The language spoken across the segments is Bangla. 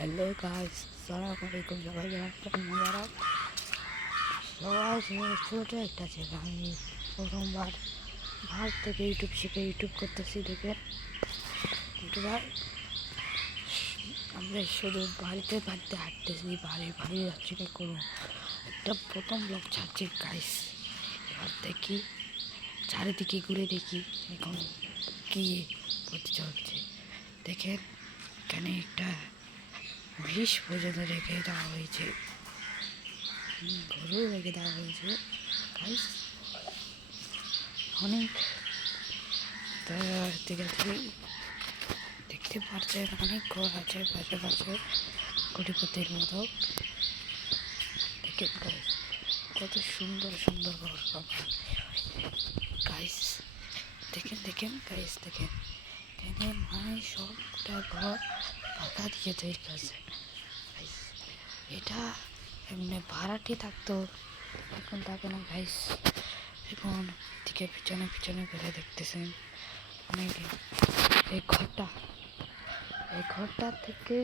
হ্যালো গাইস, আসসালামু আলাইকুম। সবাই যারা সবাই ছোটো একটা ছেলে, আমি প্রথমবার ভারত থেকে ইউটিউব শিখে ইউটিউব করতেছি। দেখে ইউটিউবার আমরা শুধু বাড়িতে হাঁটতেছি, বাড়ি যাচ্ছি না কোনো একটা প্রথম ব্লগ ছাড়ছি গাইস। এবার দেখি চারিদিকে ঘুরে দেখি এখন কী করতে চলছে। দেখেন এখানে একটা বিষ পর্যন্ত রেখে দেওয়া হয়েছে, গরু রেখে দেওয়া হয়েছে গাইস। অনেক দেখতে পাচ্ছেন অনেক ঘর আছে পাশে কোটিপতির মতো। দেখেন গাইস কত সুন্দর সুন্দর ঘর গাইস। দেখেন গাইস, দেখেন এখানে মানে সবটা ঘর পাকা দিয়ে তৈরি করছে গাইস। এটা এমনি ভাড়াটি থাকতো, এখন থাকে না গাইস। এখন দিকে পিছনে ঘুরে দেখতেছেন অনেকে এই ঘরটা থেকে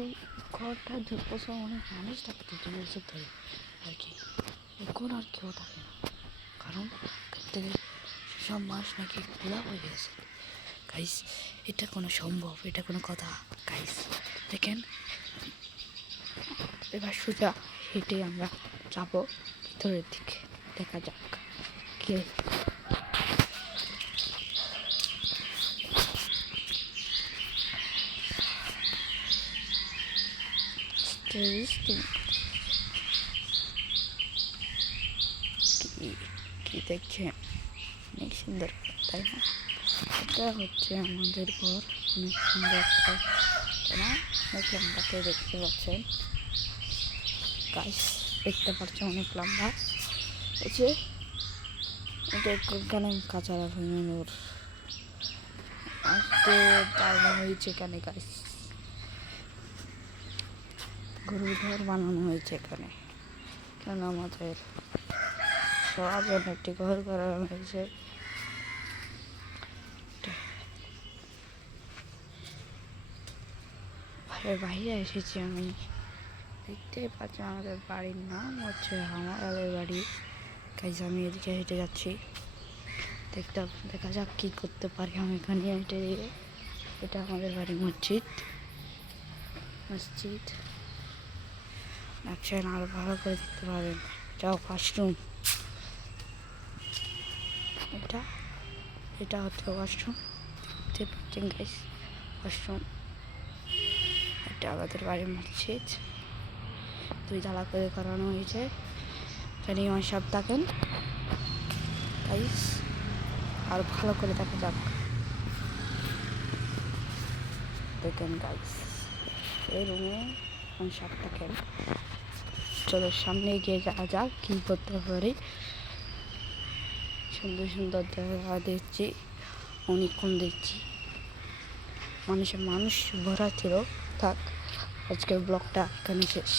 দু বছর অনেক মানুষ থাকতো, 2 বছর ধরে আর কি। এখন আর কেউ থাকে না, কারণ থেকে সব মানুষ নাকি খোলা হয়ে গেছে গাইস। এটা কোনো সম্ভব? এটা কোনো কথা গাইস? দেখেন এবার সোজা হেঁটে আমরা যাবো ভিতরের দিকে, দেখা যাক কে কি দেখছেন? অনেক সুন্দর, তাই না? এটা হচ্ছে আমাদের ঘর, অনেক সুন্দর তাই না? অনেক লম্বাতে দেখতে পাচ্ছেন গাইস, দেখতে পাচ্ছেন অনেক লম্বা। এই যে এটা এখানে কাঁচারা ভেঙানোর আজকে বানানো হয়েছে এখানে গাইস, গরুর ঘর বানানো হয়েছে এখানে। কেন আমাদের সবার জন্য একটি ঘর বানানো হয়েছে। বাইরে এসেছি আমি, দেখতেই পাচ্ছি আমাদের বাড়ির নাম হচ্ছে আমাদের বাড়ি গাইস। আমি এদিকে হেঁটে যাচ্ছি, দেখা যাক কী করতে পারি আমি এখানে হেঁটে দিয়ে। এটা আমাদের বাড়ি মসজিদ দেখছেন, আরো ভালো করে দেখতে পারেন। এটাও ওয়াশরুম, এটা হচ্ছে ওয়াশরুম, দেখতে পাচ্ছেন গাইস ওয়াশরুম। এটা আমাদের বাড়ির মসজিদ, 2 তালা করে করানো হয়েছে। এখানে ইমাম সাহেব থাকেন গাইস, আর ভালো করে দেখা যাক। দেখেন গাইস এই রুমে ইমাম সাহেব থাকেন। চলো সামনে এগিয়ে যাওয়া যাক, কী করতে পারি। সুন্দর সুন্দর জায়গা দেখছি, অনেকক্ষণ দেখছি, মানুষ ভরা ছিল। থাক, আজকের ব্লগটা এখানে শেষ।